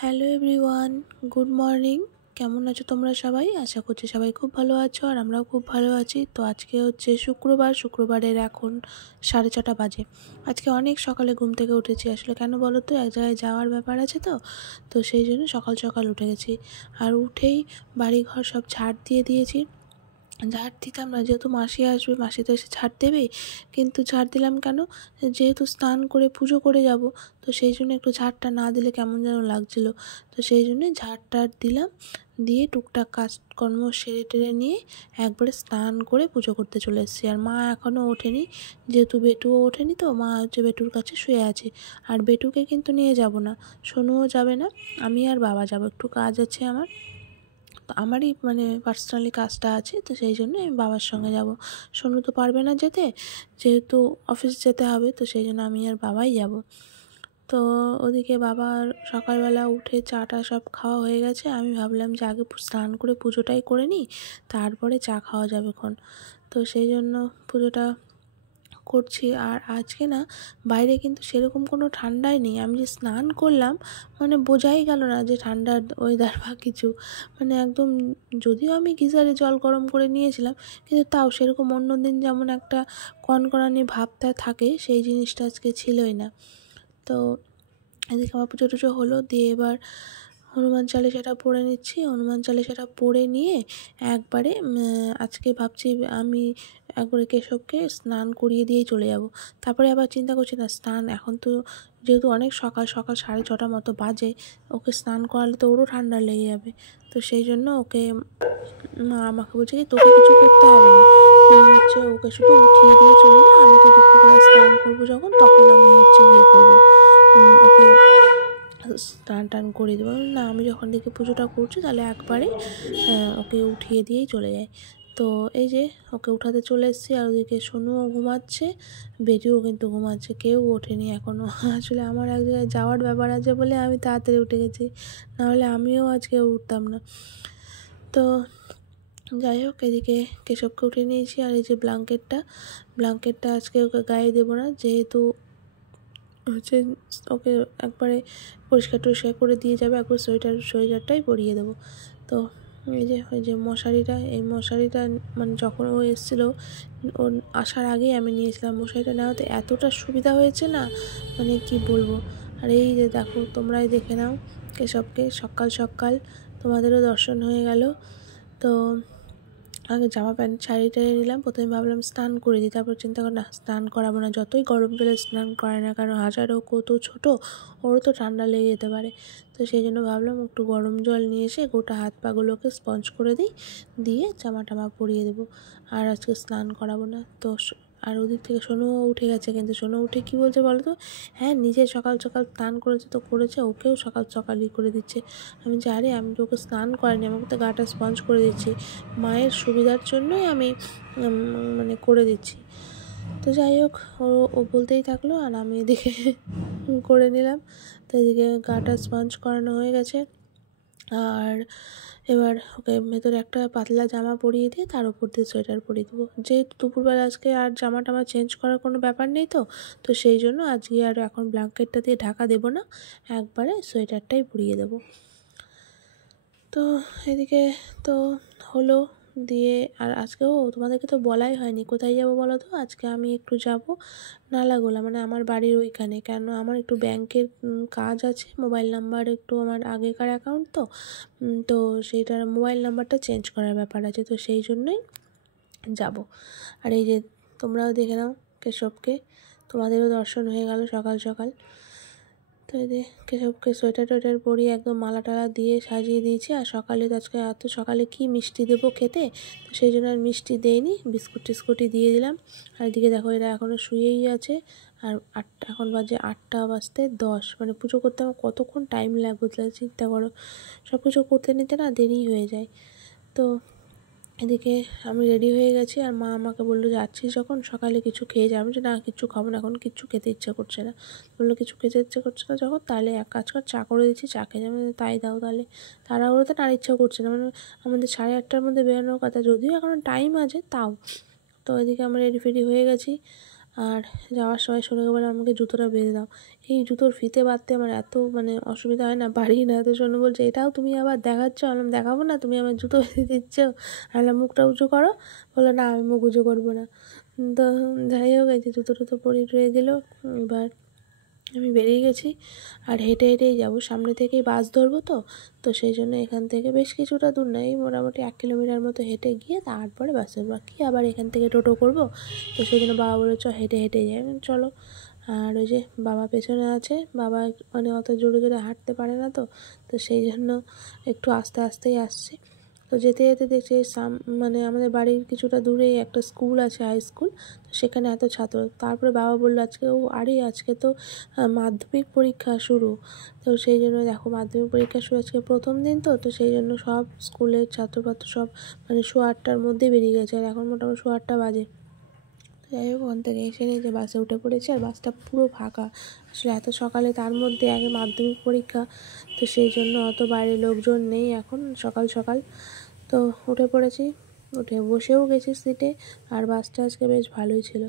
Hello everyone, good morning. কেমন আছো তোমরা সবাই? আশা করছি সবাই খুব ভালো আছো আর আমরাও খুব ভালো আছি। তো আজকে হচ্ছে শুক্রবারের এখন 6:30 বাজে। আজকে অনেক সকালে ঘুম থেকে উঠেছি। আসলে কেন বলো তো, এক জায়গায় যাওয়ার ব্যাপার আছে তো সেই জন্য সকাল সকাল উঠে গেছি। আর উঠেই বাড়িঘর সব ঝাড় দিয়ে দিয়েছি। ঝাড় দিতাম না, যেহেতু মাসি আসবে, মাসি তো এসে ঝাড় দেবেই। কিন্তু ঝাড় দিলাম কেন, যেহেতু স্নান করে পুজো করে যাব, তো সেই জন্য একটু ঝাড়টা না দিলে কেমন যেন লাগছিলো। তো সেই জন্যে ঝাড়টা দিলাম, দিয়ে টুকটাক কাজকর্ম সেরে টেরে নিয়ে একবারে স্নান করে পুজো করতে চলে এসেছি। আর মা এখনও ওঠেনি, যেহেতু বেটুও ওঠেনি, তো মা হচ্ছে বেটুর কাছে শুয়ে আছে। আর বেটুকে কিন্তু নিয়ে যাব না, সোনুও যাবে না, আমি আর বাবা যাব। একটু কাজ আছে আমার, তো আমারই পার্সোনালি কাজটা আছে, তো সেই জন্য আমি বাবার সঙ্গে যাব। সোনু তো পারবে না যেতে, যেহেতু অফিস যেতে হবে, তো সেই জন্য আমি আর বাবাই যাব। তো ওদিকে বাবার সকালবেলা উঠে চাটা সব খাওয়া হয়ে গেছে। আমি ভাবলাম যে আগে স্নান করে পুজোটাই করে নিই, তারপরে চা খাওয়া যাবে খন। তো সেই জন্য পুজোটা করছি। আর আজকে না, বাইরে কিন্তু সেরকম কোনো ঠান্ডাই নেই। আমি যে স্নান করলাম, বোঝাই গেল না যে ঠান্ডার ওয়েদার বা কিছু। একদম, যদিও আমি গিজারে জল গরম করে নিয়েছিলাম, কিন্তু তাও সেরকম অন্য দিন যেমন একটা কনকনানি ভাবটা থাকে, সেই জিনিসটা আজকে ছিলই না। তো এদিকে আমার পুজো টুজো হলো, দিয়ে এবার হনুমান চালিসাটা পড়ে নিচ্ছি। হনুমান চালিসাটা পড়ে নিয়ে একবারে আজকে ভাবছি আমি একবারে কেশবকে স্নান করিয়ে দিয়েই চলে যাব। তারপরে আবার চিন্তা করছি, না স্নান এখন তো যেহেতু অনেক সকাল সকাল 6:30 মতো বাজে, ওকে স্নান করালে তো ওরও ঠান্ডা লেগে যাবে। তো সেই জন্য ওকে মা আমাকে বলছে কি, তোকে কিছু করতে হবে না, তুই হচ্ছে ওকে শুধু উঠিয়ে দিয়ে চলে যা, আমি তো দুপুরবেলা স্নান করবো যখন, তখন আমি হচ্ছে গিয়ে করবো, ওকে স্নান টান করে দেবো। না, আমি যখন দেখি পুজোটা করছি, তাহলে একবারে ওকে উঠিয়ে দিয়েই চলে যাই। তো এই যে ওকে উঠাতে চলে এসেছি। আর ওদিকে সোনুও ঘুমাচ্ছে, বেটিও কিন্তু ঘুমাচ্ছে, কেউ ওঠেনি এখনও। আসলে আমার এক জায়গায় যাওয়ার ব্যাপার আছে বলে আমি তাড়াতাড়ি উঠে গেছি, নাহলে আমিও আজকে উঠতাম না। তো যাই হোক, এদিকে কেশবকে উঠে নিয়েছি। আর এই যে ব্ল্যাঙ্কেটটা আজকে ওকে গায়ে দেবো না, যেহেতু হচ্ছে ওকে একবারে পরিষ্কার টরিষ্কার করে দিয়ে যাবে, একবার সোয়েটারটাই পরিয়ে দেবো। তো ওই যে মশারিটা যখন ও এসেছিলো, ওর আসার আগেই আমি নিয়েছিলাম। মশারিটা নেওয়াতে এতটা সুবিধা হয়েছে না, কি বলবো। আর এই যে দেখো, তোমরাই দেখে নাও কেশবকে সকাল সকাল, তোমাদেরও দর্শন হয়ে গেল। তো আগে জামা প্যান্ট শাড়ি টাড়ি নিলাম। প্রথমে ভাবলাম স্নান করে দিই, তারপর চিন্তা কর না, স্নান করাবো না, যতই গরম জলে স্নান করে না কারণ হাজার হোক, ও তো ছোটো, ওরও তো ঠান্ডা লেগে যেতে পারে। তো সেই জন্য ভাবলাম একটু গরম জল নিয়ে এসে গোটা হাত পাগুলোকে স্পঞ্জ করে দিই, দিয়ে জামা টামা পরিয়ে দেবো। আর আজকে স্নান করাবো না। তো আর ওদিক থেকে সোনুও উঠে গেছে, কিন্তু সোনু উঠে কী বলছে বলো তো, হ্যাঁ নিজে সকাল সকাল স্নান করেছে তো করেছে, ওকেও সকাল সকালই করে দিচ্ছে। আমি যে আরে, আমি তো ওকে স্নান করাইনি, আমাকে তো গাটা স্পঞ্জ করে দিচ্ছি, মায়ের সুবিধার জন্যই আমি করে দিচ্ছি। তো যাই হোক, ও বলতেই থাকলো, আর আমি এদিকে করে নিলাম। তো এদিকে গাটা স্পঞ্জ করানো হয়ে গেছে। আর এবার ওকে ভেতরে একটা পাতলা জামা পরিয়ে দিয়ে তার উপর দিয়ে সোয়েটার পরিয়ে দেবো। যেহেতু দুপুরবেলা আজকে আর জামা টামা চেঞ্জ করার কোনো ব্যাপার নেই, তো সেই জন্য আজকে আর এখন ব্ল্যাঙ্কেটটা দিয়ে ঢাকা দেবো না, একবারে সোয়েটারটাই পরিয়ে দেবো। তো এদিকে তো হলো, দিয়ে আর আজকেও তোমাদেরকে তো বলাই হয়নি কোথায় যাব বলো তো। আজকে আমি একটু যাব নালাগোলা, আমার বাড়ির ওইখানে। কেন, আমার একটু ব্যাংকের কাজ আছে, মোবাইল নাম্বার একটু আমার আগেকার অ্যাকাউন্ট তো সেইটার মোবাইল নাম্বারটা চেঞ্জ করার ব্যাপার আছে, তো সেই জন্যই যাব। আর এই যে তোমরাও দেখে নাও কেশবকে, তোমাদেরও দর্শন হয়ে গেল সকাল সকাল। তো এদের কেশবকে সোয়েটার টোয়েটার পরিয়ে একদম মালা টালা দিয়ে সাজিয়ে দিয়েছি। আর সকালে তো আজকে এত সকালে কি মিষ্টি দেবো খেতে, তো সেই জন্য আর মিষ্টি দেইনি, বিস্কুট টিস্কুটই দিয়ে দিলাম। আর এদিকে দেখো, এরা এখনও শুয়েই আছে। আর এখন বাজে 8:10, পুজো করতে আমার কতক্ষণ টাইম লাগবে তাহলে চিন্তা করো। সব কিছু করতে নিতে না দেরি হয়ে যায়। তো এদিকে আমি রেডি হয়ে গেছি, আর মা আমাকে বললো যে আছিস যখন সকালে কিছু খেয়ে যাবে। যে না, কিচ্ছু খাবো না, এখন কিচ্ছু খেতে ইচ্ছা করছে না। বললো কিছু খেতে ইচ্ছা করছে না যখন, তাহলে এক কাজ কর, চা করে দিচ্ছি, চা খেয়ে যাবে, তাই দাও তাহলে। তাড়াহুড়োতে আর ইচ্ছা করছে না, আমাদের 8:30টার মধ্যে বেরোনোর কথা, যদিও এখন টাইম আছে তাও। তো এদিকে আমি রেডি ফেডি হয়ে গেছি। আর যাওয়ার সময় সোনুকে বলে আমাকে জুতোটা বেঁধে দাও। এই জুতোর ফিতে বাঁধতে আমার এত মানে অসুবিধা হয় না, পারি না। তো সোনু বলছে এটাও তুমি আবার দেখাচ্ছ। আমি দেখাবো না, তুমি আমার জুতো বেঁধে দিচ্ছ। আমি মুখটা উঁচু করো। বললো না, আমি মুখ উঁচু করবো না। তো যাই হোক, এই যে জুতো টুতো পরিয়ে টরিয়ে দিল। এবার আমি বেরিয়ে গেছি, আর হেঁটে হেঁটেই যাবো, সামনে থেকেই বাস ধরবো। তো সেই জন্য এখান থেকে বেশ কিছুটা দূর নেই, মোটামুটি 1 কিলোমিটার মতো হেঁটে গিয়ে তারপরে বাসে উঠবো। কি আবার এখান থেকে টোটো করবো? তো সেই জন্য বাবা বলে হেঁটে হেঁটে যাই। চলো। আর ওই যে বাবা পেছনে আছে, বাবা মানে অত জোরে জোরে হাঁটতে পারে না। তো সেই জন্য একটু আস্তে আস্তেই আসছে। তো যেতে যেতে দেখছি মানে আমাদের বাড়ির কিছুটা দূরেই একটা স্কুল আছে, হাই স্কুল। তো সেখানে এত ছাত্র। তারপরে বাবা বললো আজকে তো মাধ্যমিক পরীক্ষা শুরু। তো সেই জন্য দেখো, মাধ্যমিক পরীক্ষা শুরু, আজকে প্রথম দিন। তো সেই জন্য সব স্কুলের ছাত্রছাত্র সব মানে 8:30-র মধ্যে বেরিয়ে গেছে, আর এখন মোটামুটি 8:30 বাজে। যাই হোক, ওখান থেকে এসে নিয়ে যে বাসে উঠে পড়েছি, আর বাসটা পুরো ফাঁকা। আসলে এত সকালে, তার মধ্যে আগে মাধ্যমিক পরীক্ষা, তো সেই জন্য অত বাইরে লোকজন নেই এখন, সকাল সকাল। তো উঠে পড়েছি, উঠে বসেও গেছি সিটে। আর বাসটা আজকে বেশ ভালোই ছিল।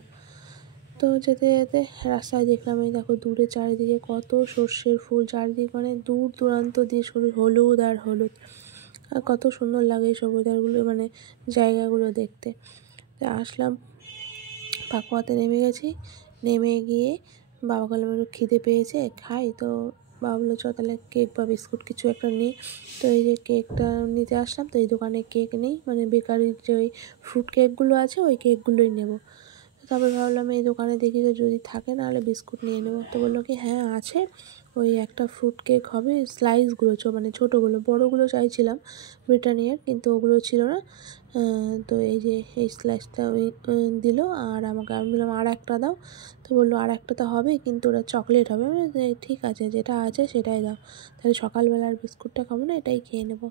তো যেতে যেতে রাস্তায় দেখলাম, এই দেখো দূরে চারিদিকে কত সর্ষের ফুল, চারিদিকে মানে দূর দূরান্ত দিয়ে শুধু হলুদ আর হলুদ। আর কত সুন্দর লাগে এইসব ওয়েদারগুলো, মানে জায়গাগুলো দেখতে। আসলাম, পাকুয়াতে নেমে গেছি। নেমে গিয়ে বাবা বললাম একটু খিদে পেয়েছে, খাই। তো বাবা বললো তাহলে কেক বা বিস্কুট কিছু একটা নিই। তো এই যে কেকটা নিতে আসলাম। তো এই দোকানে কেক নেই, মানে বেকারির যে ওই ফ্রুট কেকগুলো আছে ওই কেকগুলোই নেবো। তারপর ভাবলাম এই দোকানে দেখি তো যদি থাকে, নাহলে বিস্কুট নিয়ে নেবো। তো বললো কি হ্যাঁ আছে, ওই একটা ফ্রুট কেক হবে, স্লাইসগুলো মানে ছোটোগুলো, বড়োগুলো চাইছিলাম ব্রিটানিয়ার, কিন্তু ওগুলো ছিল না। তো এই যে এই স্লাইসটা ওই দিল, আর আমি বললাম আর একটা দাও। তো বললো আর একটা তো হবে, কিন্তু ওটা চকলেট হবে। আমি বললাম, ঠিক আছে, যেটা আছে সেটাই দাও। তাহলে সকালবেলার বিস্কুটটা খাবো না, এটাই খেয়ে নেবো।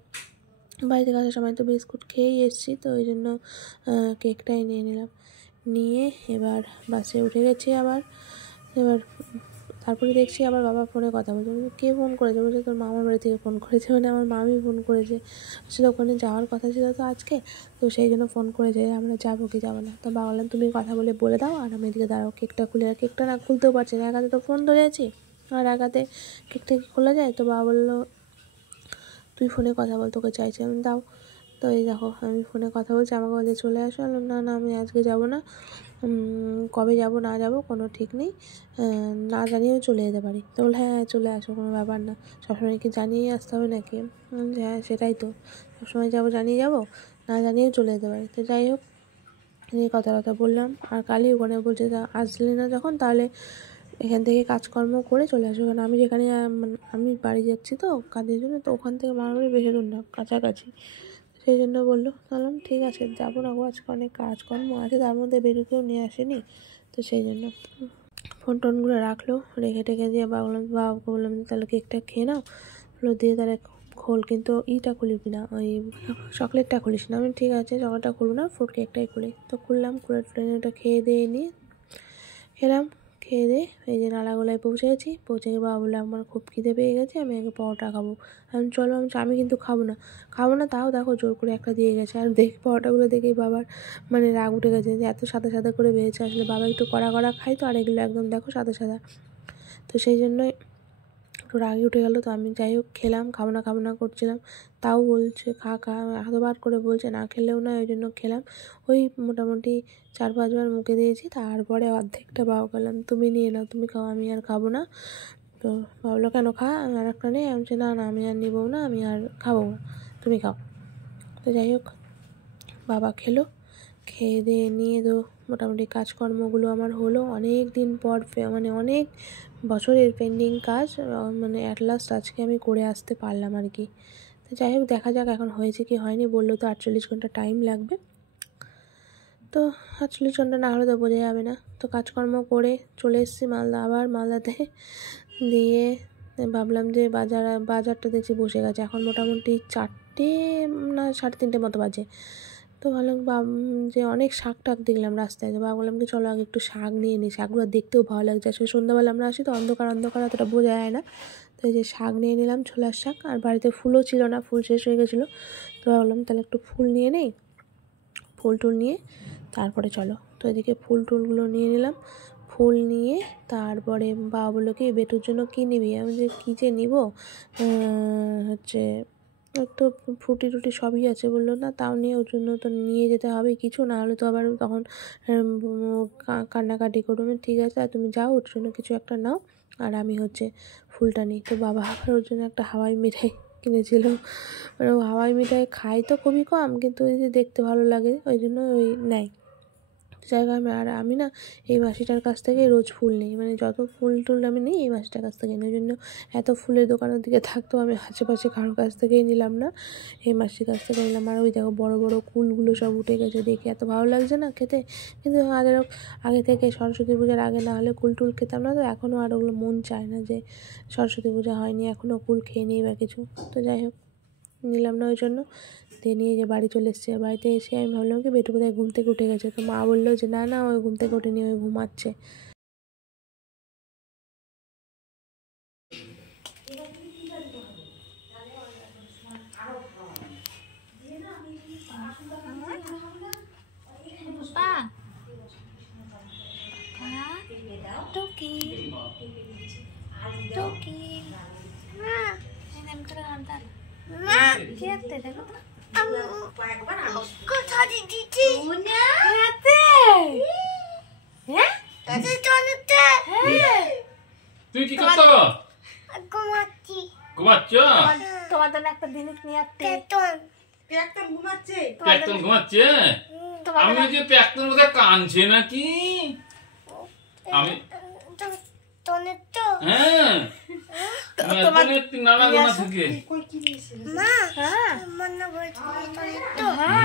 বাড়িতে আসার সময় তো বিস্কুট খেয়েই এসেছি, তো ওই জন্য কেকটাই নিয়ে নিলাম। নিয়ে এবার বাসে উঠে গেছি আবার। এবার তারপরে দেখছি আবার বাবা ফোনে কথা বলছে। কে ফোন করেছে? বলছে তোর মামার বাড়ি থেকে ফোন করেছে, মানে আমার মামি ফোন করেছে। আসলে ওখানে যাওয়ার কথা ছিল তো আজকে, তো সেই জন্য ফোন করেছে আমরা যাবো কি যাবো না। তো বাবা বললাম তুমি কথা বলে দাও, আর আমি এদিকে দাঁড়াও, কেকটা খুলে। আর কেকটা না খুলতেও পারছি না, এক হাতে তো ফোন ধরে আছি, আর এক হাতে কেকটা কি খোলা যায়? তো বাবা বললো তুই ফোনে কথা বল, তোকে চাইছি। আমি দাও। তো এই দেখো আমি ফোনে কথা বলছি, আমাকে বলছে চলে আসো। বললাম না না, আমি আজকে যাব না, কবে যাব না যাব কোনো ঠিক নেই, না জানিয়েও চলে যেতে পারি। তো বললো হ্যাঁ চলে আসো, কোনো ব্যাপার না, সবসময় কি জানিয়েই আসতে হবে নাকি? হ্যাঁ সেটাই তো, সবসময় যাবো জানিয়ে যাবো, না জানিয়েও চলে যেতে পারি। তো যাই হোক, এই কথা বললাম। আর কালই ওখানে বলছে আসলে না যখন, তাহলে এখান থেকে কাজকর্ম করে চলে আসো। কারণ আমি যেখানে আমি বাড়ি যাচ্ছি তো কাজের জন্য, তো ওখান থেকে মামার বাড়ি বেশি দূর না, কাছাকাছি। সেই জন্য বললো, বললাম ঠিক আছে যাবো না, আজকে অনেক কাজকর্ম আছে, তার মধ্যে বেরুকেও নিয়ে আসেনি। তো সেই জন্য ফোন টোনগুলো রাখলো, রেখে টেখে দিয়ে বাবাকে বললাম তাহলে কেকটা খেয়ে নাও। বললো দিয়ে তাহলে খোল, কিন্তু ইটা খুলবি না, ওই চকলেটটা খুলিস না। আমি ঠিক আছে, চকলেটটা খুলবো না, ফ্রুট কেকটাই খুলি। তো খুললাম, খুলে ট্রেনেটা খেয়ে দিয়ে নিয়ে খেলাম। খেয়ে দিয়ে এই যে নালাগোলায় পৌঁছে গেছি। পৌঁছে গিয়ে বাবা বললো আমার খুব খিদে পেয়ে গেছে, আমি আগে পরোটা খাবো। আমি চলো, আমি কিন্তু খাবো না, তাও দেখো জোর করে একটা দিয়ে গেছে। আর পরোটাগুলো দেখেই বাবার মানে রাগ উঠে গেছে, যে এত সাদা সাদা করে বেড়েছে। আসলে বাবা একটু কড়া কড়া খাই তো, আর এগুলো একদম দেখো সাদা সাদা। তো সেই জন্যই একটু রাগে উঠে গেলো। তো আমি যাই হোক খেলাম, খাবো না করছিলাম, তাও বলছে খা খা, এতবার করে বলছে, না খেলেও না, ওই জন্য খেলাম। ওই মোটামুটি 4-5 বার মুখে দিয়েছি, তারপরে অর্ধেকটা বাবা বললাম তুমি নিয়ে নাও, তুমি খাও, আমি আর খাবো না। তো ভাবলো কেন খা, আমি আর একটা নেই। আমি বলছি না না, আমি আর নিবো না, আমি আর খাবো না, তুমি খাও। তো যাই হোক, বাবা খেলো। খেয়ে দিয়ে নিয়ে তো মোটামুটি কাজকর্মগুলো আমার হলো অনেক দিন পর, মানে অনেক বছরের পেন্ডিং কাজ, মানে অ্যাট লাস্ট আজকে আমি করে আসতে পারলাম আর কি। তো যাই হোক, দেখা যাক এখন হয়েছে কি হয়নি। বললো তো 48 ঘন্টা টাইম লাগবে। তো 48 ঘন্টা না হলে তো বোঝা যাবে না। তো কাজকর্ম করে চলে এসেছি মালদা, আবার মালদাতে দিয়ে ভাবলাম যে বাজারটা দেখছি বসে গেছে। এখন মোটামুটি 4টে না 3:30 মতো বাজে। তো ভাবলাম যে অনেক শাক টাক দেখলাম রাস্তায়, তো বললাম কি চলো আগে একটু শাক নিয়ে নিই, শাকগুলো দেখতেও ভালো লাগছে। আসলে সন্ধ্যাবেলা আমরা আসি তো, অন্ধকার অতটা বোঝা যায় না। তো এই যে শাক নিয়ে নিলাম, ছোলার শাক। আর বাড়িতে ফুলও ছিল না, ফুল শেষ হয়ে গেছিলো। তো ভাবলাম তাহলে একটু ফুল নিয়ে নেই, ফুল টুল নিয়ে তারপরে চলো। তো এদিকে ফুল টুলগুলো নিয়ে নিলাম। ফুল নিয়ে তারপরে বাবা বললো কি বেটুর জন্য কী নিবি? আমি যে কী যে নিব, হচ্ছে তো ফ্রুটি টুটি সবই আছে। বললো না তাও নিয়ে ওর জন্য তো নিয়ে যেতে হবে কিছু, না হলে তো আবার তখন কান্নাকাটি করবে। ঠিক আছে, আর তুমি যাও ওর জন্য কিছু একটা নাও, আর আমি হচ্ছে ফুলটা নিই। তো বাবা আবার ওর জন্য একটা হাওয়াই মিঠাই কিনেছিল। মানে ও হাওয়াই মিঠাই খাই তো খুবই কম, কিন্তু ওই যে দেখতে ভালো লাগে ওই জন্য ওই নেয় জায়গা। আমি না এই মাসিটার কাছ থেকে রোজ ফুল নিই, মানে যত ফুল টুল আমি নিই এই মাসিটার কাছ থেকে নিই। ওই জন্য এত ফুলের দোকানের দিকে থাকতেও আমি আশেপাশে কারোর কাছ থেকেই নিলাম না, এই মাসির কাছ থেকে নিলাম। আর ওই দেখো বড় বড় কুলগুলো সব উঠে গেছে, দেখে এত ভালো লাগছে না খেতে। কিন্তু আগে থেকে সরস্বতী পূজার আগে না হলে কুল টুল খেতাম না, তো এখনও আর ওগুলো মন চায় না যে সরস্বতী পূজা হয়নি এখনও কুল খেয়ে নিই বা কিছু। তো যাই হোক নিলাম না ওই জন্য। দিয়ে নিয়ে যে বাড়ি চলে এসেছে। বাড়িতে এসে আমি ভাবলাম কি বেটু বোধহয় ঘুম থেকে উঠে গেছে, তো মা বললো যে না না ওই ঘুম থেকে উঠেনি, ওই ঘুমাচ্ছে। তুই কি করছো? ঘুমাচ্ছ? তোমার জন্য একটা জিনিস নিয়ে আসতে। প্যাকটন ঘুমাচ্ছে? আমি যে প্যাকটন বোধহয় কাঁদছে নাকি? আমি হ্যাঁ নানা গোনা থেকে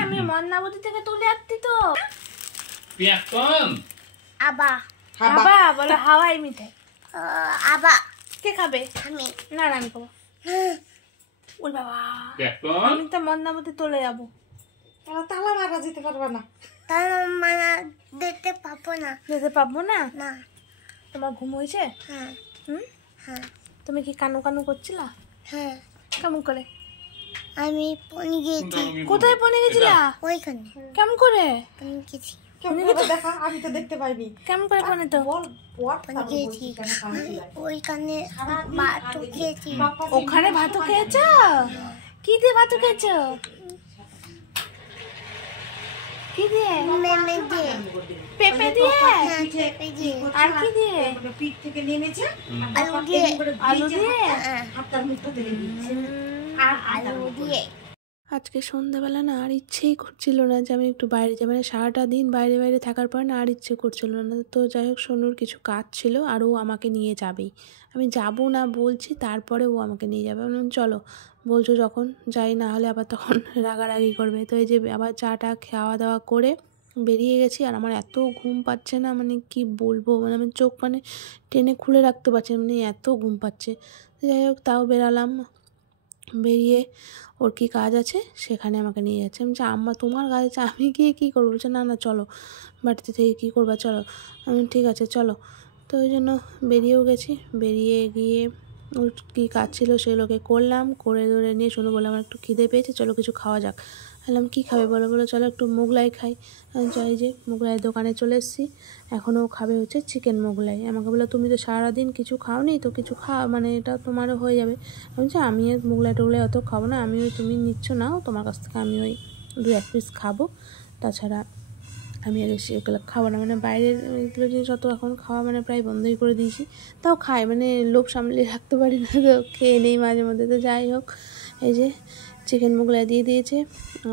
আমি মন্নাবতী থেকে তুলে আসছি তো প্যাকটন। আবা বলো হাওয়াই মিঠাই। কে খাবে? আমি। না আমি খাবো। ওই বাবা প্যাকটন আমি তো মন্নাবতী তুলে যাবো। তালা মারা যেতে পারবে না, তাহলে মারা যেতে পাবো না। না তোমার ঘুম হয়েছে? হ্যাঁ। তুমি কি কানু কানু করছিলা? হ্যাঁ। কেমন করে? আমি পনি গিয়েছি। কোথায় পনি গেছিলা? ওইখানে। কেমন করে পনি গেছি? দেখা আমি তো দেখতে পাইনি। কেমন করে পনি? তো পনি গিয়েছি ওইখানে ভাত খেয়েছি। ওখানে ভাত খেয়েছো? কি দিয়ে ভাত খেয়েছো? কি দিয়ে? মেমে দিয়ে। পেঁপে দিয়ে? পেঁপে দিয়ে। আর কি দিয়ে? পিঠ থেকে নেমেছে আলু দিয়ে। আলু দিয়ে? হাতটার মুখটা থেকে দিয়েছে আর আলু দিয়ে। আজকে সন্ধ্যাবেলা না আর ইচ্ছেই করছিল না যে আমি একটু বাইরে যাই, মানে সারাটা দিন বাইরে বাইরে থাকার পর না আর ইচ্ছে করছিল না। তো যাই হোক সোনুর কিছু কাজ ছিল আর ও আমাকে নিয়ে যাবেই। আমি যাব না বলছি, তারপরে ও আমাকে নিয়ে যাবে। আমি চলো বলছো যখন যাই, না হলে আবার তখন রাগারাগি করবে। তো এই যে আবার চাটা খাওয়া দাওয়া করে বেরিয়ে গেছি। আর আমার এত ঘুম পাচ্ছে না, মানে কি বলবো, মানে আমি চোখ মানে টেনে খুলে রাখতে পারছি না, মানে এত ঘুম পাচ্ছে। যাই হোক তাও বেরালাম। বেরিয়ে ওর কি কাজ আছে সেখানে আমাকে নিয়ে যাচ্ছে। আমি বলছি আম্মা তোমার কাজ আছে, আমি গিয়ে কী করবো? বলছে না না চলো, বাড়িতে থেকে কী করবা চলো। আমি ঠিক আছে চলো। তো ওই জন্য বেরিয়েও গেছি। বেরিয়ে গিয়ে ওর কী কাজ ছিল সেগুলোকে করলাম, করে ধরে নিয়ে শোনো বলে আমার একটু খিদে পেয়েছে, চলো কিছু খাওয়া যাক। বললাম কী খাবে বলো? বলো চলো একটু মোগলাই খাই। যাই যে মোগলাই দোকানে চলে এসেছি। এখনও খাবে হচ্ছে চিকেন মোগলাই। আমাকে বললো তুমি তো সারাদিন কিছু খাওনি, তো কিছু খাও, মানে এটা তোমারও হয়ে যাবে। আমি বলছি আমি মোগলাই টোগলাই অত খাবো না, আমি ওই তুমি নিচ্ছ নাও তোমার কাছ থেকে আমি ওই 2-1 পিস খাবো, তাছাড়া আমি আর বেশি ওগুলো খাবো না। মানে বাইরের এগুলো জিনিস অত এখন খাওয়া মানে প্রায় বন্ধই করে দিয়েছি। তাও খাই, মানে লোভ সামলে রাখতে পারি না, তো খেয়ে নেই মাঝে মধ্যে। তো যাই হোক এই যে চিকেন মোগলাই দিয়ে দিয়েছে,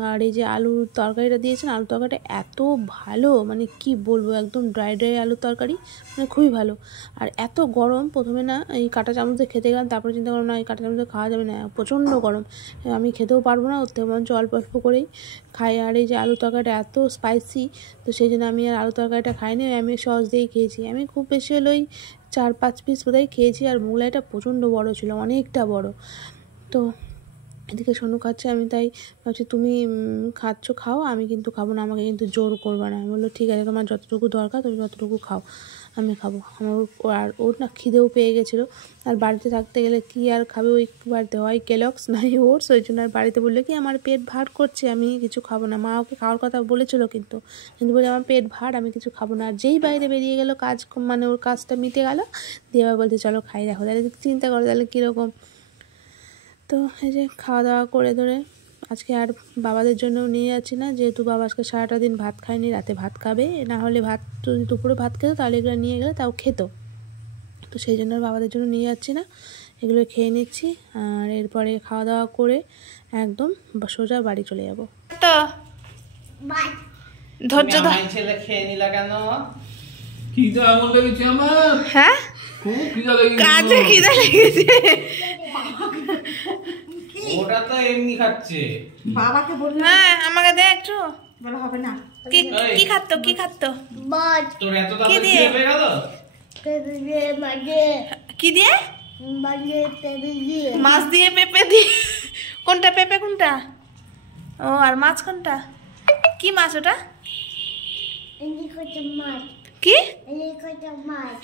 আর এই যে আলুর তরকারিটা দিয়েছেন। আলুর তরকারিটা এত ভালো, মানে কি বলবো, একদম ড্রাই ড্রাই আলুর তরকারি, মানে খুবই ভালো। আর এত গরম, প্রথমে না এই কাঁটা চামচে খেতে গেলাম, তারপরে চিন্তা করলাম না এই কাঁটা চামচে খাওয়া যাবে না, প্রচণ্ড গরম, আমি খেতেও পারবো না, ওর থেকে বরঞ্চ অল্প অল্প করেই খাই। আর এই যে আলুর তরকারিটা এত স্পাইসি, তো সেই জন্য আমি আর আলুর তরকারিটা খাইনি, আমি সস দিয়েই খেয়েছি। আমি খুব বেশি হলে ওই 4-5 পিস বোধহয় খেয়েছি। আর মোগলাইটা প্রচণ্ড বড়ো ছিল, অনেকটা বড়ো। তো এদিকে সোনু খাচ্ছে, আমি তাই ভাবছি তুমি খাচ্ছ খাও, আমি কিন্তু খাবো না, আমাকে কিন্তু জোর করবে না। আমি বললো ঠিক আছে, তোমার যতটুকু দরকার তুমি ততটুকু খাও, আমি খাবো। আমার আর ওর না খিদেও পেয়ে গেছিলো, আর বাড়িতে থাকতে গেলে কি আর খাবে, ওই বাড়িতে হয় কেলক্স নাই ওটস, ওই জন্য আর বাড়িতে বললে কি আমার পেট ভার করছে, আমি কিছু খাবো না। মা ওকে খাওয়ার কথা বলেছিলো কিন্তু বলে আমার পেট ভার, আমি কিছু খাবো না। আর যেই বাইরে বেরিয়ে গেলো কাজ, মানে ওর কাজটা মিটে গেল, দিয়ে আবার বলতে চলো খাই। দেখো তাহলে চিন্তা করো তাহলে কীরকম। তো এই যে খাওয়া দাওয়া করে ধরে আজকে আর বাবাদের জন্যও নিয়ে যাচ্ছি না, যেহেতু বাবা আজকে সারাটা দিন ভাত খায়নি, রাতে ভাত খাবে, না হলে ভাত যদি দুপুরে ভাত খেতো তাহলে এগুলো নিয়ে গেলে তাও খেত। তো সেই জন্য আর বাবাদের জন্য নিয়ে যাচ্ছি না, এগুলো খেয়ে নিচ্ছি। আর এরপরে খাওয়া দাওয়া করে একদম সোজা বাড়ি চলে যাবো। তো ধৈর্য ধর, ছেলে খেয়ে নিলা কেন? খিদা এমন লেগেছে আমার, হ্যাঁ খুব খিদা লেগেছে। কাজে খিদা লেগেছে। ওটা তো এমনি খাচ্ছে। বাবাকে বললাম, হ্যাঁ আমাকে দে একটু। বলে হবে না। কি কি খাতো, কি খাতো? তোর এত কি তাড়াতাড়ি দিয়ে? খেয়ে গেল? কি দিয়ে? মাছ দিয়ে, পেঁপে দিয়ে। কোনটা পেঁপে, কোনটা? ও আর মাছ কোনটা? কি মাছ ওটা? কি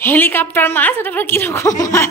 হেলিকপ্টার মাছ? ওটা কিরকম মাছ?